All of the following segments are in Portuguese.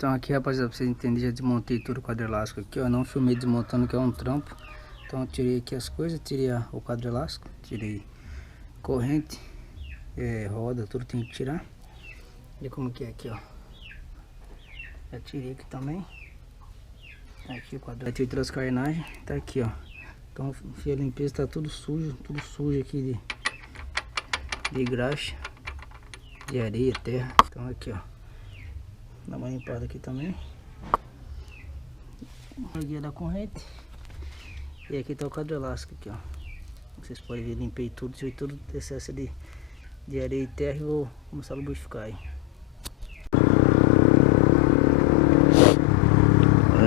Então aqui, rapaziada, pra vocês entenderem, já desmontei todo o quadro elástico aqui, ó. Não filmei desmontando, que é um trampo. Então eu tirei aqui as coisas, tirei o quadro elástico, tirei corrente, roda, tudo tem que tirar. Olha como que é aqui, ó. Já tirei aqui também. Tá aqui o quadro. Já tirei todas as carenagens, tá aqui, ó. Então a limpeza tá tudo sujo aqui de graxa, de areia, terra. Então aqui, ó. Dá uma limpada aqui também. A guia da corrente. E aqui tá o quadro elástico aqui, ó. Vocês podem ver, limpei tudo, tirei todo o excesso de areia e terra e vou começar a lubrificar aí.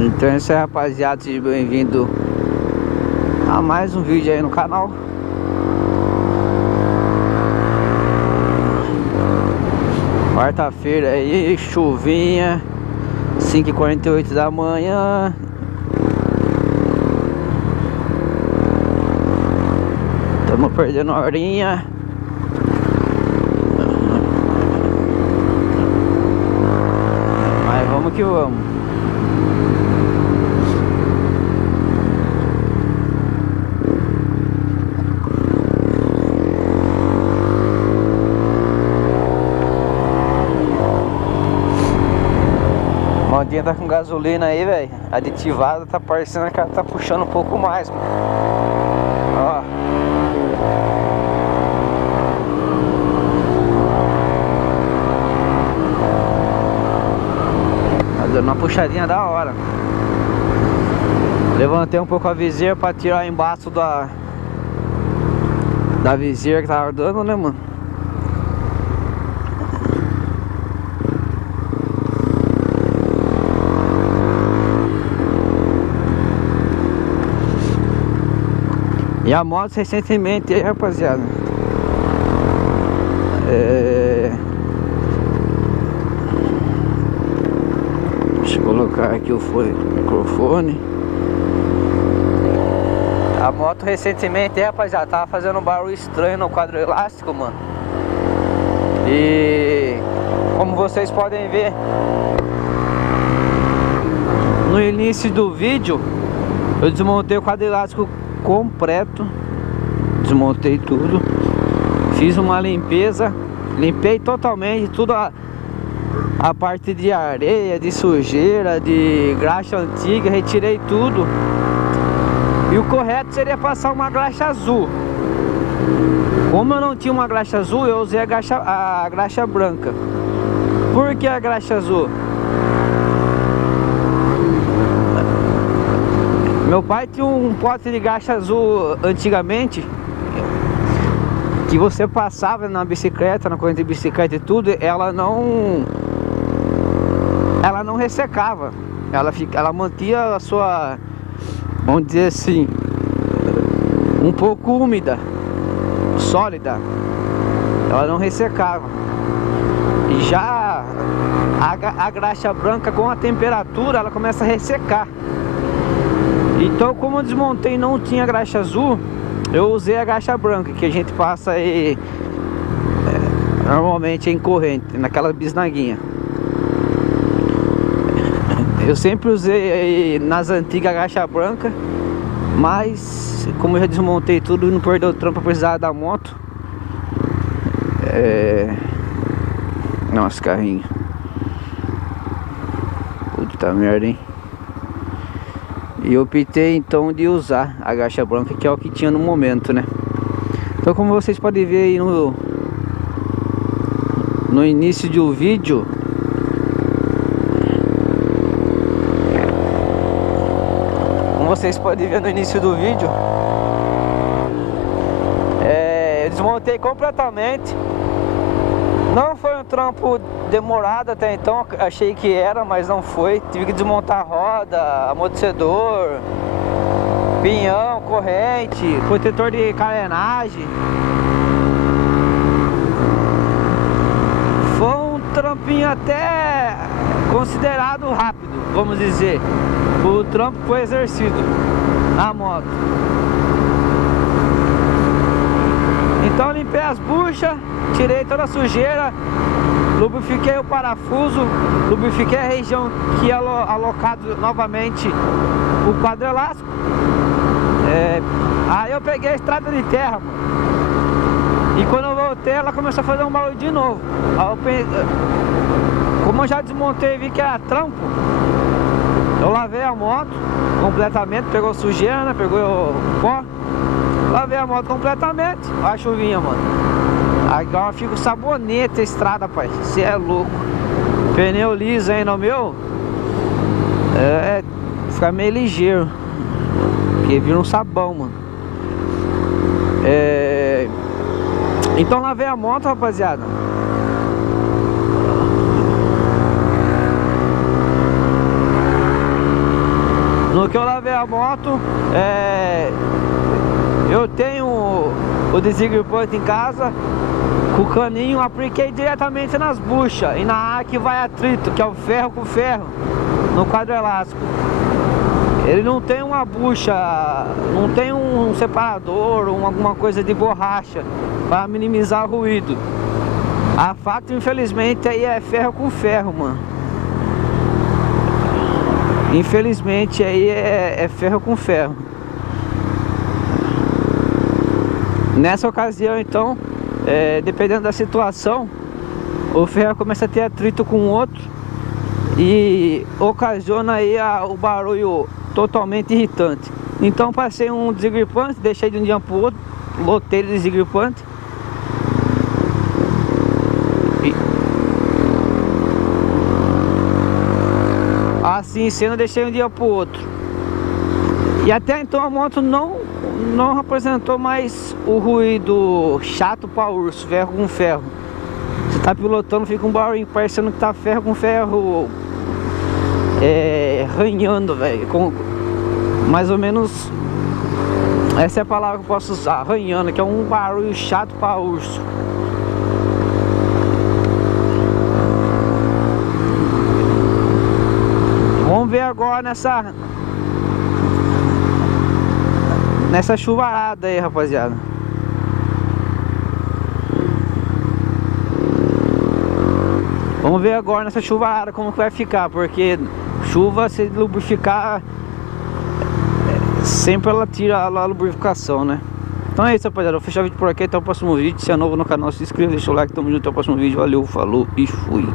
Então é isso aí, rapaziada, seja bem-vindo a mais um vídeo aí no canal. Quarta-feira aí, chuvinha, 5h48 da manhã. Estamos perdendo a horinha. Mas vamos que vamos. A modinha tá com gasolina aí, velho. Aditivada, tá parecendo que ela tá puxando um pouco mais, mano. Ó. Tá dando uma puxadinha da hora. Levantei um pouco a viseira pra tirar o embaço da viseira que tava dando, né, mano? E a moto recentemente aí, rapaziada, deixa eu colocar aqui o microfone. A moto recentemente aí, rapaziada, tava fazendo um barulho estranho no quadro elástico, mano. E como vocês podem ver no início do vídeo, eu desmontei o quadro elástico completo, desmontei tudo, fiz uma limpeza, limpei totalmente tudo, a parte de areia, de sujeira, de graxa antiga, retirei tudo. E o correto seria passar uma graxa azul. Como eu não tinha uma graxa azul, eu usei a graxa branca. Por que a graxa azul? Meu pai tinha um pote de graxa azul antigamente, que você passava na bicicleta, na corrente de bicicleta e tudo, ela não ressecava, ela mantinha a sua, vamos dizer assim, um pouco úmida, sólida, ela não ressecava. E já a graxa branca, com a temperatura, ela começa a ressecar. Então, como eu desmontei e não tinha graxa azul, eu usei a graxa branca, que a gente passa aí normalmente em corrente, naquela bisnaguinha. Eu sempre usei aí nas antigas a graxa branca, mas como eu já desmontei tudo e não perdeu o trampo, precisar da moto. Nossa, carrinho. Puta merda, hein? E eu optei então de usar a graxa branca, que é o que tinha no momento, né? Então, como vocês podem ver aí no início do vídeo, eu desmontei completamente. Não foi um trampo demorado até então, achei que era, mas não foi. Tive que desmontar a roda, amortecedor, pinhão, corrente, protetor de carenagem. Foi um trampinho até considerado rápido, vamos dizer. O trampo foi exercido na moto. Então limpei as buchas, tirei toda a sujeira, lubrifiquei o parafuso, lubrifiquei a região que é alocado novamente o quadro elástico. Aí eu peguei a estrada de terra, mano. E quando eu voltei, ela começou a fazer um barulho de novo. Aí como eu já desmontei e vi que era trampo, eu lavei a moto completamente, pegou sujeira, né? Pegou o pó. Lavei a moto completamente. Olha a chuvinha, mano. Agora fica o sabonete a estrada, pai. Você é louco. Pneu liso aí no meu. Fica meio ligeiro. Porque vira um sabão, mano. Então lavei a moto, rapaziada. No que eu lavei a moto, eu tenho o desengripante em casa. Com o caninho apliquei diretamente nas buchas e na área que vai atrito, que é o ferro com ferro, no quadro elástico. Ele não tem uma bucha, não tem um separador ou alguma coisa de borracha para minimizar o ruído. A fato, infelizmente, aí é ferro com ferro, mano. Infelizmente aí é ferro com ferro. Nessa ocasião, então, dependendo da situação, o ferro começa a ter atrito com o outro e ocasiona aí o barulho totalmente irritante. Então passei um desengripante, deixei de um dia para o outro, lotei de desengripante. Assim sendo, deixei um dia para o outro. E até então a moto não apresentou mais o ruído chato para urso, ferro com ferro. Você tá pilotando, fica um barulho parecendo que tá ferro com ferro arranhando, velho. Mais ou menos essa é a palavra que eu posso usar, arranhando, que é um barulho chato para urso. Vamos ver agora nessa chuvarada aí, rapaziada. Vamos ver agora nessa chuvarada como que vai ficar, porque chuva, se lubrificar, sempre ela tira a lubrificação, né? Então é isso, rapaziada. Eu vou fechar o vídeo por aqui, até o próximo vídeo. Se é novo no canal, se inscreva, deixa o like, tamo junto, até o próximo vídeo. Valeu, falou e fui.